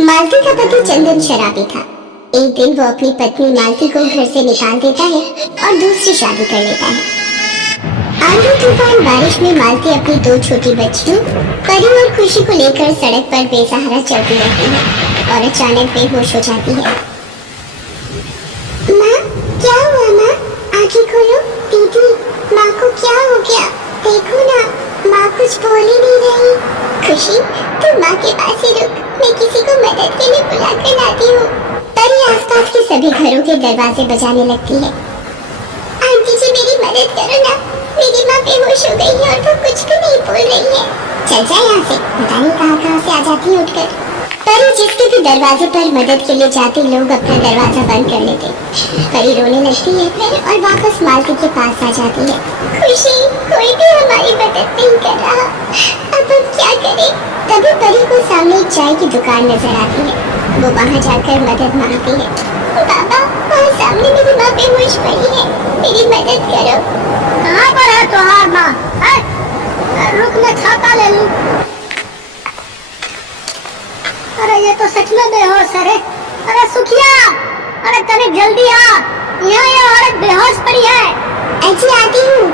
मालती का पति चंदन शराबी था। एक दिन वो अपनी पत्नी मालती को घर से निकाल देता है और दूसरी शादी कर लेता है। आंधी तूफान बारिश में मालती अपनी दो छोटी बच्चियों परी और खुशी को लेकर सड़क पर बेसहारा चलती रहती है और अचानक बेहोश हो जाती है। माँ, क्या हुआ माँ? आंखें खोलो। दीदी, माँ को क्या हो गया? देखो ना, माँ कुछ बोल ही नहीं रही। खुशी, तुम माँ के पास ही रुक, मैं किसी को मदद के लिए बुला कर लाती हूँ। परी आसपास के सभी घरों के दरवाजे बजाने लगती है। आंटी जी, मेरी मदद करो ना, मेरी माँ बेहोश हो गई है और वो कुछ भी नहीं बोल रही है। चल जा यहाँ से, पता नहीं कहाँ से आ जाती है उठकर। परी जिसके भी दरवाजे पर मदद के लिए जाते लोग अपना दरवाजा बंद कर लेते। परी रोने लगती है फिर और वापस मालती के पास आ जाती है। खुशी, कोई भी हमारी मदद नहीं कर रहा, अब हम क्या करें? तभी परी को सामने एक चाय की दुकान नजर आती है। वो वहाँ जाकर मदद मांगती है। बाबा, वहाँ सामने मेरी माँ बेहोश पड़ी है, मेरी मदद करो। कहाँ पर है तुम्हारी माँ? रुक, मैं छाता ले लूं। अरे ये तो सच में बेहोश है रे। अरे सुखिया, अरे तनिक जल्दी आ, यहाँ ये औरत बेहोश पड़ी है। ऐसी आती हूँ।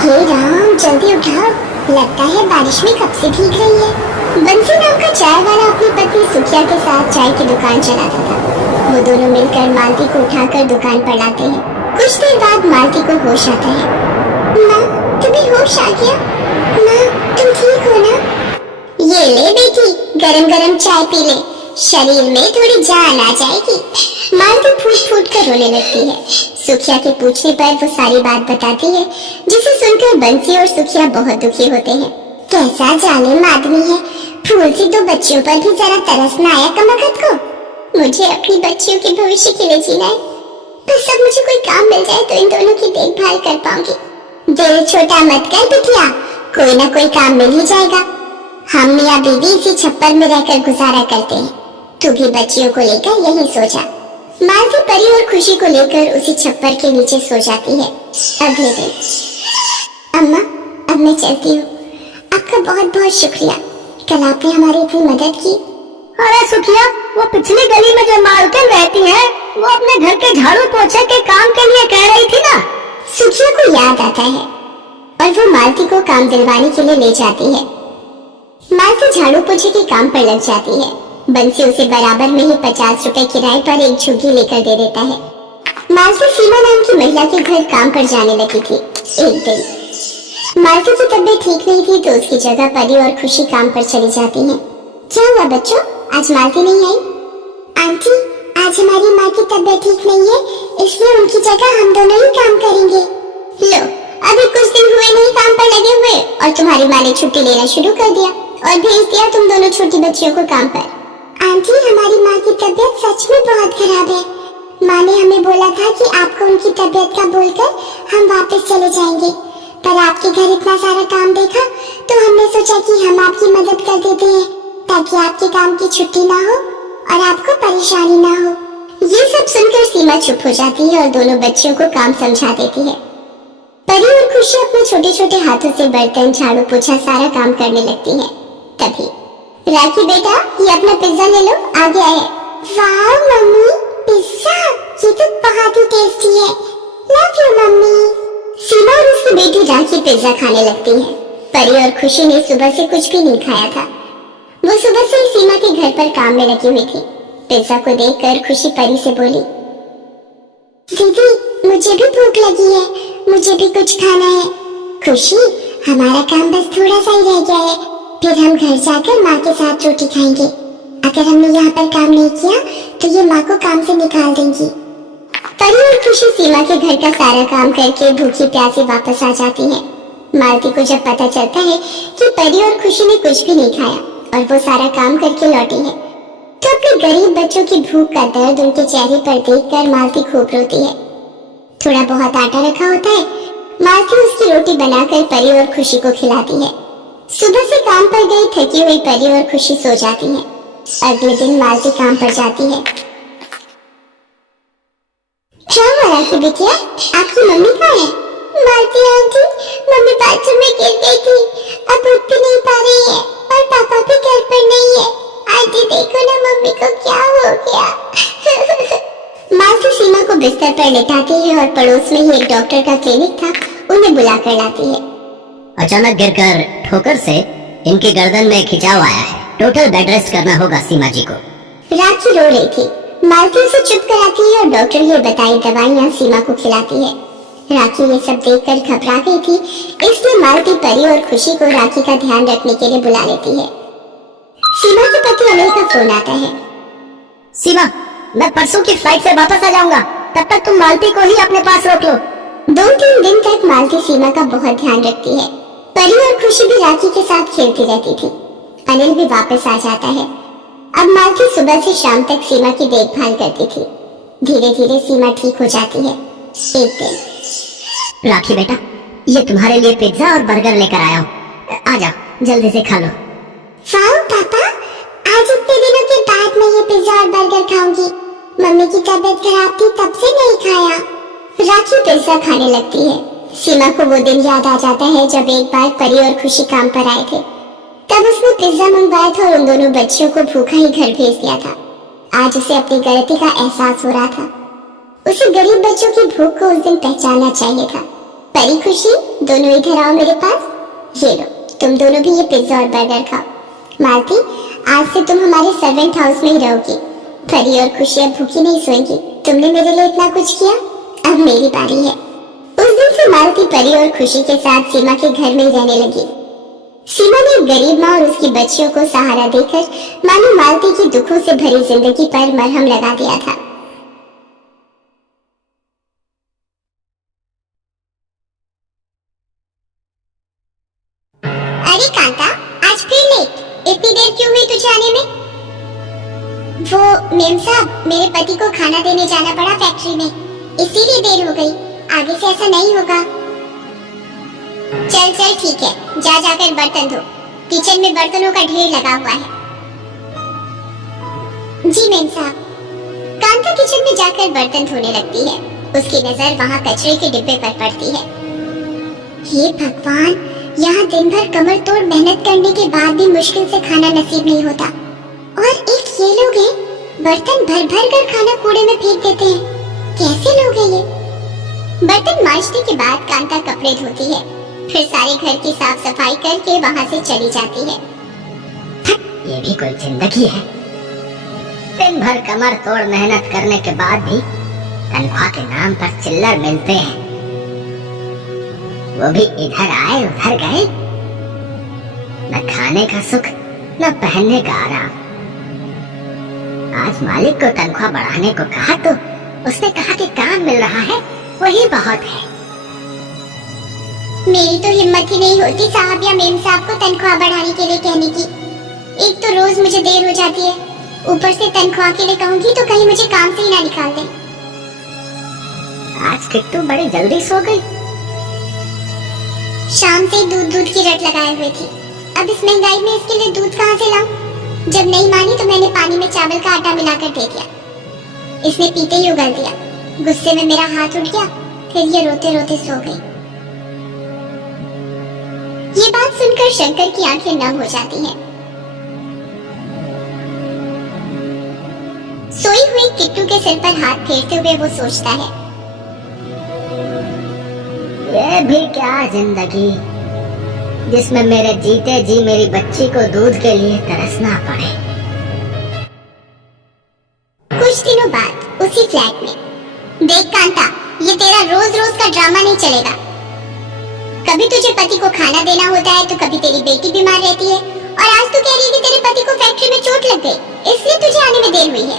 हे राम, जल्दी उठाओ, लगता है बारिश में कब से भीग रही है। बंसी नाम का चाय वाला अपनी पत्नी सुखिया के साथ चाय की दुकान चलाता था। वो दोनों मिलकर मालती को उठाकर दुकान पर लाते हैं। कुछ देर बाद मालती को होश आता है। माँ, तुम्हें होश आ गया? माँ, तुम ठीक हो ना? ये ले बेटी, गरम गरम चाय पी ले, शरीर में थोड़ी जान आ जाएगी। मालती फूट फूट कर रोने लगती है। सुखिया के पूछने पर वो सारी बात बताती है, जिसे सुनकर बंसी और सुखिया बहुत दुखी होते हैं। कैसा जालिम आदमी है, फूल सी दो बच्चियों पर भी जरा तरस न आया कमबख्त को। मुझे अपनी बच्चियों के भविष्य के लिए जीना है, बस अब मुझे कोई काम मिल जाए तो इन दोनों की देखभाल कर पाऊंगी। दिल छोटा मत कर बिटिया, कोई ना कोई काम मिल ही जाएगा। हम मियाँ बीवी इसी छप्पर में रहकर गुजारा करते हैं, तू भी बच्चियों को लेकर यही सो जा। मालती परी और खुशी को लेकर उसी छप्पर के नीचे सो जाती है। अगले दिन, अम्मा, अब मैं चलती हूँ, आपका बहुत बहुत शुक्रिया, कल आपने हमारी इतनी मदद की। अरे सुखिया, वो पिछली गली में जो मालकिन रहती है, वो अपने घर के झाड़ू पोछे के काम के लिए कह रही थी ना। सुखिया को याद आता है और वो मालती को काम दिलवाने के लिए ले जाती है। मालती झाड़ू पोछे के काम पर लग जाती है। बंसी उसे बराबर में ही 50 रुपए किराए पर एक झुग्गी लेकर दे देता है। मालती सीमा नाम की महिला के घर काम पर जाने लगी थी। एक दिन मालती की तबीयत ठीक नहीं थी तो उसकी जगह परी और खुशी काम पर चली जाती हैं। क्या हुआ बच्चों, आज मालती नहीं आई? आंटी, आज हमारी माँ की तबीयत ठीक नहीं है, इसलिए उनकी जगह हम दोनों ही काम करेंगे। लो, अभी कुछ दिन हुए नहीं काम पर लगे हुए और तुम्हारी माँ ने छुट्टी लेना शुरू कर दिया और भेज दिया तुम दोनों छोटी बच्चियों को काम पर। आंटी, हमारी माँ की तबीयत सच में बहुत खराब है। माँ ने हमें बोला था कि आपको उनकी तबीयत का बोलकर हम वापस चले जाएंगे, पर आपके घर इतना सारा काम देखा तो हमने सोचा कि हम आपकी मदद कर देते हैं ताकि आपके काम की छुट्टी ना हो और आपको परेशानी ना हो। ये सब सुनकर सीमा चुप हो जाती है और दोनों बच्चियों को काम समझा देती है। परी और खुशी अपने छोटे छोटे हाथों से बर्तन, झाड़ू पोछा सारा काम करने लगती है। तभी राखी बेटा, ये अपना पिज्जा ले लो, आ गया है। वाह मम्मी, पिज्जा, ये तो बहुत ही टेस्टी है, लव यू मम्मी। सीमा और उसकी बेटी राखी पिज्जा खाने लगती है। परी और खुशी ने सुबह से कुछ भी नहीं खाया था। वो सुबह से ही सीमा के घर पर काम में लगी हुई थी। पिज्जा को देखकर खुशी परी से बोली, दीदी, मुझे भी भूख लगी है, मुझे भी कुछ खाना है। खुशी, हमारा काम बस थोड़ा सा ही रह गया है, फिर हम घर जाकर माँ के साथ रोटी खाएंगे। अगर हमने यहाँ पर काम नहीं किया तो ये माँ को काम से निकाल देंगी। परी और खुशी सीमा के घर का सारा काम करके भूखी प्यासी वापस आ जाती हैं। मालती को जब पता चलता है कि परी और खुशी ने कुछ भी नहीं खाया और वो सारा काम करके लौटी है, तो अपने गरीब बच्चों की भूख का दर्द उनके चेहरे पर देखकर मालती खूब रोती है। थोड़ा बहुत आटा रखा होता है, मालती उसकी रोटी बनाकर परी और खुशी को खिलाती है। सुबह से काम पर गई थकी हुई परी और खुशी सो जाती हैं। अगले दिन मालती काम पर जाती है। क्या हुआ राखी बिटिया, आपकी मम्मी कहाँ है? मालती आंटी, मम्मी बाथरूम में गिर गई थी, अब उठ भी नहीं बिस्तर पर लेटाती है और पड़ोस में ही एक डॉक्टर का क्लिनिक था, उन्हें बुला कर लाती है। अचानक गिरकर ठोकर से इनकी गर्दन में खिंचाव आया है, टोटल बेड रेस्ट करना होगा सीमा जी को। राखी रो रही थी। मालती उसे चुप कराती है और डॉक्टर ये बताई दवाइयाँ सीमा को खिलाती है। राखी ये सब देखकर घबरा गई थी, इसलिए मालती परी और खुशी को राखी का ध्यान रखने के लिए बुला लेती है। सीमा के पति अनिल का फोन आता है। सीमा, मैं परसों की फ्लाइट से वापस आ जाऊंगा, तब तक तुम मालती को ही अपने पास रोक लो। 2-3 दिन तक मालती सीमा का बहुत ध्यान रखती है। परी और खुशी भी राखी के साथ खेलती रहती थी। अनिल भी वापस आ जाता है। अब मालती सुबह से शाम तक सीमा की देखभाल करती थी। धीरे धीरे सीमा ठीक हो जाती है। एक दिन राखी बेटा, ये तुम्हारे लिए पिज्जा और बर्गर लेकर आया हूँ, आ जाओ जल्दी से खा लो। वाओ पापा, आज इतने दिनों के बाद मैं ये पिज्जा और बर्गर खाऊंगी। मम्मी की तबीयत खराब थी, तब से नहीं खाया। राखी पिज्जा खाने लगती है। सीमा को वो दिन याद आ जाता है जब एक बार परी और खुशी काम पर आए थे। तब उसने पिज्जा मंगवाया था और उन दोनों बच्चियों को भूखा ही घर भेज दिया था। आज उसे अपनी गलती का एहसास हो रहा था। उसे गरीब बच्चों की भूख को उस दिन पहचानना चाहिए था। परी, खुशी, दोनों इधर आओ मेरे पास। ये लो, तुम दोनों भी ये पिज्जा और बर्गर खाओ। मालती, आज से तुम हमारे सर्वेंट हाउस में ही रहोगी। परी और खुशी अब भूखी नहीं सोएंगी। तुमने मेरे लिए इतना कुछ किया, अब मेरी बारी है। उस दिन से मालती परी और खुशी के साथ सीमा के घर में रहने लगी। सीमा ने गरीब माँ और उसकी बच्चियों को सहारा देकर मानो मालती की दुखों से भरी जिंदगी पर मरहम लगा दिया था। अरे कांता, आज फिर लेट? इतनी देर क्यों हुई तुझे आने में? वो मेम साहब, मेरे पति को खाना देने जाना पड़ा फैक्ट्री में, इसीलिए देर हो गई। आगे से ऐसा नहीं होगा। चल चल ठीक है, जा जाकर बर्तन धो। किचन में बर्तनों का ढेर लगा हुआ है। जी मेम साहब। कांता किचन में जाकर बर्तन धोने लगती है। उसकी नजर वहाँ कचरे के डिब्बे पर पड़ती है। हे भगवान, यहाँ दिन भर कमर तोड़ मेहनत करने के बाद भी मुश्किल से खाना नसीब नहीं होता, और एक ये लोग हैं, बर्तन भर भर कर खाना कूड़े में फेंक देते हैं। कैसे लोग हैं ये? बर्तन मांजने के बाद कांता कपड़े धोती है, फिर सारे घर की साफ सफाई करके वहाँ से चली जाती है। ये भी कोई जिंदगी है? दिन भर कमर तोड़ मेहनत करने के बाद भी तनख्वाह के नाम पर चिल्लर मिलते हैं, वो भी इधर आए उधर गए। न खाने का सुख, न पहनने का आराम। आज मालिक को तनख्वाह बढ़ाने को कहा तो उसने कहा कि काम मिल रहा है, वही बहुत है। मेरी तो हिम्मत ही नहीं होती साहब या मेम साहब को तनख्वाह बढ़ाने के लिए कहने की। एक तो रोज मुझे देर हो जाती है, ऊपर से तनख्वाह के लिए कहूंगी तो कहीं मुझे काम से ही ना निकाल दे। आज किट्टू बड़ी जल्दी सो गई। शाम से दूध की रट लगाए हुए थी। अब इस महंगाई में इसके लिए दूध कहाँ से लाऊं? जब नहीं मानी तो मैंने पानी में चावल का आटा मिलाकर दे दिया। इसने पीते ही उगल दिया। गुस्से में मेरा हाथ उठ गया, फिर ये रोते रोते सो गई। ये बात सुनकर शंकर की आंखें नम हो जाती हैं। सोई हुई किट्टू के सिर पर हाथ फेरते हुए वो सोचता है, ये भी क्या जिंदगी जिसमें मेरे जीते जी मेरी बच्ची को दूध के लिए तरसना पड़े। कुछ दिनों बाद उसी फ्लैट में, देख कांता, ये तेरा रोज रोज का ड्रामा नहीं चलेगा। कभी तुझे पति को खाना देना होता है तो कभी तेरी बेटी बीमार रहती है, और आज तू कह रही है कि तेरे पति को फैक्ट्री में चोट लग गई, इसलिए तुझे आने में देर हुई है।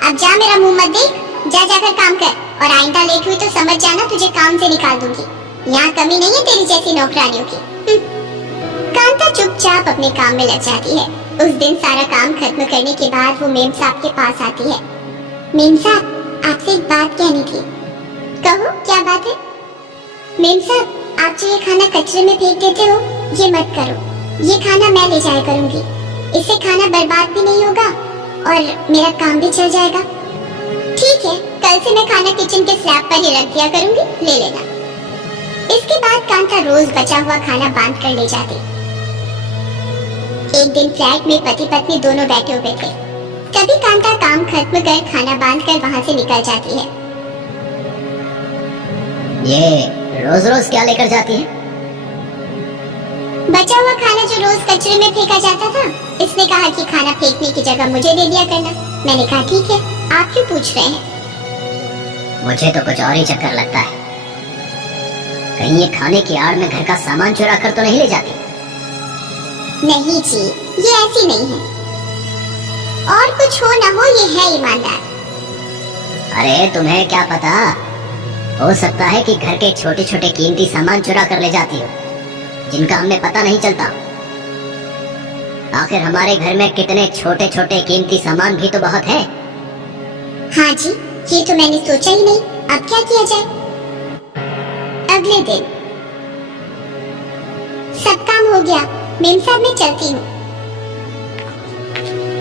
अब जा, मेरा मुंह मत देख, जा जाकर काम कर, और आइंदा लेट हुई तो समझ जाना तुझे काम से निकाल दूंगी। यहाँ कमी नहीं है तेरी जैसी नौकरानियों की। कांता चुपचाप अपने काम में लग जाती है। उस दिन सारा काम खत्म करने के बाद वो मेम साहब के पास आती है। मेम साहब, आपसे एक बात कहनी थी। कहो, क्या बात है? मेम साहब, आप जो ये खाना कचरे में फेंक देते हो, ये मत करो। ये खाना मैं ले जाया करूंगी। इससे खाना बर्बाद भी नहीं होगा और मेरा काम भी चल जाएगा। ठीक है, कल से मैं खाना किचन के स्लैब पर ही रख दिया करूंगी, ले लेना। इसके बाद कांता रोज बचा हुआ खाना बांध कर ले जाती। एक दिन फ्लैट में पति पत्नी दोनों बैठे हुए थे। तभी कांता काम खत्म कर खाना बांध कर वहां से निकल जाती है। ये रोज रोज क्या लेकर जाती है? बचा हुआ खाना जो रोज कचरे में फेंका जाता था। इसने कहा कि खाना फेंकने की जगह मुझे दे दिया करना। मैंने कहा ठीक है, आप क्यों पूछ रहे हैं? मुझे तो कुछ और ही चक्कर लगता है। कहीं ये खाने की आड़ में घर का सामान चुरा कर तो नहीं ले जाती? नहीं जी, ये ऐसी नहीं है। और कुछ हो ना हो, ये है ईमानदार। अरे तुम्हें क्या पता, हो सकता है कि घर के छोटे छोटे कीमती सामान चुरा कर ले जाती हो, जिनका हमें पता नहीं चलता। आखिर हमारे घर में कितने छोटे छोटे कीमती सामान भी तो बहुत है। हाँ जी, ये तो मैंने सोचा ही नहीं। अब क्या किया जाए? अगले दिन सब काम हो गया। मेम साहब, मैं चलती हूँ।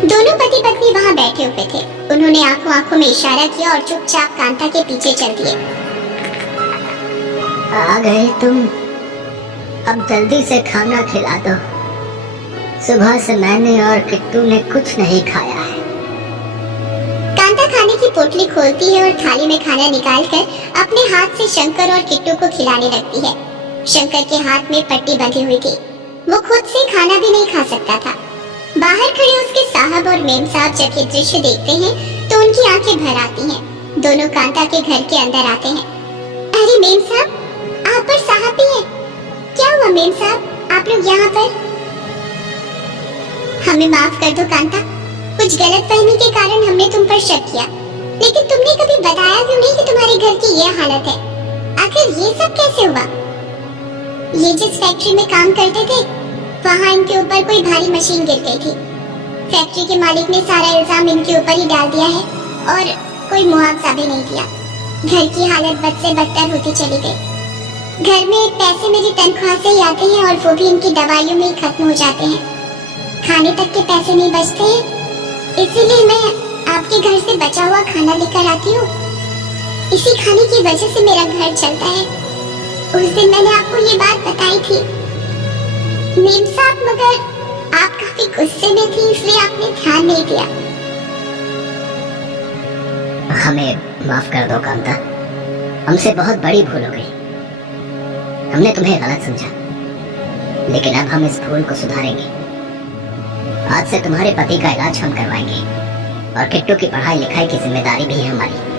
दोनों पति पत्नी वहाँ बैठे हुए थे। उन्होंने आंखों आंखों में इशारा किया और चुपचाप कांता के पीछे चल दिए। आ गए तुम, अब जल्दी से खाना खिला दो। सुबह से मैंने और किट्टू ने कुछ नहीं खाया है। कांता खाने की पोटली खोलती है और थाली में खाना निकालकर अपने हाथ से शंकर और किट्टू को खिलाने लगती है। शंकर के हाथ में पट्टी बंधी हुई थी। वो खुद से खाना भी नहीं खा सकता था। बाहर खड़े उसके साहब और मेम साहब जब ये दृश्य देखते हैं तो उनकी आंखें भर आती हैं। दोनों कांता के घर के अंदर आते हैं। अरे मेम साहब, आप पर साहब भी हैं। क्या हुआ मेम साहब, आप लोग यहाँ पर? हमें माफ कर दो कांता, कुछ गलतफहमी के कारण हमने तुम पर शक किया। लेकिन तुमने कभी बताया क्यों नहीं कि तुम्हारे घर की ये हालत है? आखिर ये सब कैसे हुआ? ये जिस फैक्ट्री में काम करते थे, वहाँ इनके ऊपर कोई भारी मशीन गिर गई थी। फैक्ट्री के मालिक ने सारा इल्जाम इनके ऊपर ही डाल दिया है और कोई मुआवजा भी नहीं दिया। घर की हालत बद से बदतर होती चली गई। घर में पैसे मेरी तनख्वाह से ही आते हैं और वो भी इनकी दवाइयों में ही खत्म हो जाते हैं। खाने तक के पैसे नहीं बचते हैं। इसीलिए मैं आपके घर से बचा हुआ खाना लेकर आती हूँ। इसी खाने की वजह से मेरा घर चलता है। उस दिन मैंने आपको ये बात बताई थी मेम साहब, मगर आप काफी गुस्से में थी, इसलिए आपने ध्यान नहीं दिया। हमें माफ कर दो कांता, हमसे बहुत बड़ी भूल हो गई। हमने तुम्हें गलत समझा, लेकिन अब हम इस भूल को सुधारेंगे। आज से तुम्हारे पति का इलाज हम करवाएंगे और किट्टू की पढ़ाई लिखाई की जिम्मेदारी भी है हमारी।